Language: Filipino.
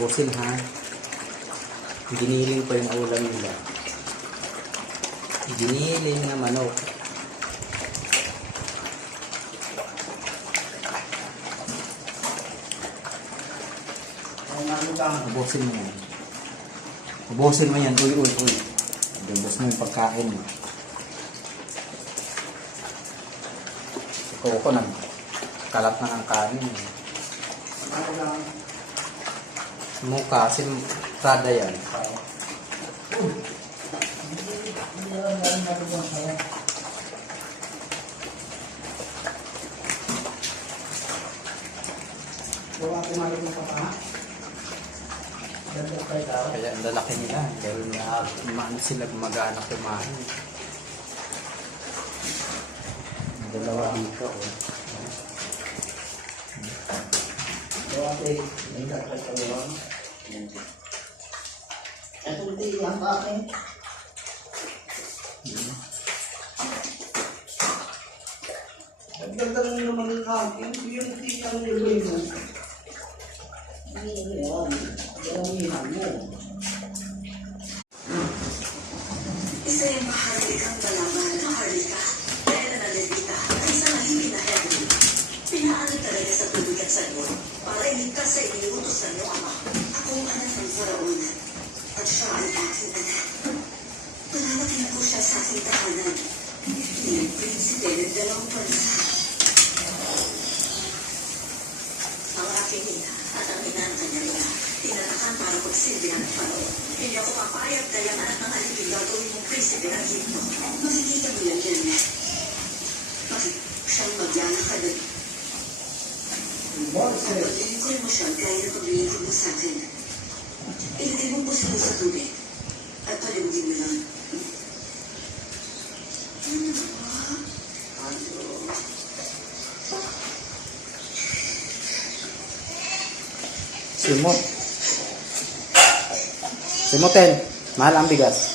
Ubusin ha. Giniling pa yung ulam nila. Giniling na manok. Ubusin mo yan. Ubusin mo yan. Uy. Ubus mo yung pagkain mo. Ito ko nagkalat na ng kanin. Mukha, kada yan. Kaya ang lalaki nila. Dahil maano sila mag-aanak kumain. Dalawa dito. Ito hindi ang akin. Ang ganda naman ng akin. Yung hindi ang nilay mo. Ano yan? Dalamihan mo. Isa yung maharlikang balaban na harlika. Dahil na nalilita ay isang mahimik na Henry. Pinaano talaga sa tubig at sagot para iligtas sa iniutos ng iyong ama. Ako ang anak ng Faraon at siya ay aking anak. Pananakin ko siya sa aking tahanan. Niyang prinsipe ng dalawang bansa. Ang aking ina at ang ina ng kanyang ina tinatakan para magsilbi ng Faraon. Hindi ako papayag dahil ang anak ng alipin gagawin mong prinsipe ng Egypto. Makikita mo yan, Jeremy. Bakit siyang maglalakad at pag-iikoy mo siya gaya na pag-iikot mo sa akin. Ilagay mo po sila sa tubig at palimugin mo lang. Ano ba? Simoten, mahal ang bigas.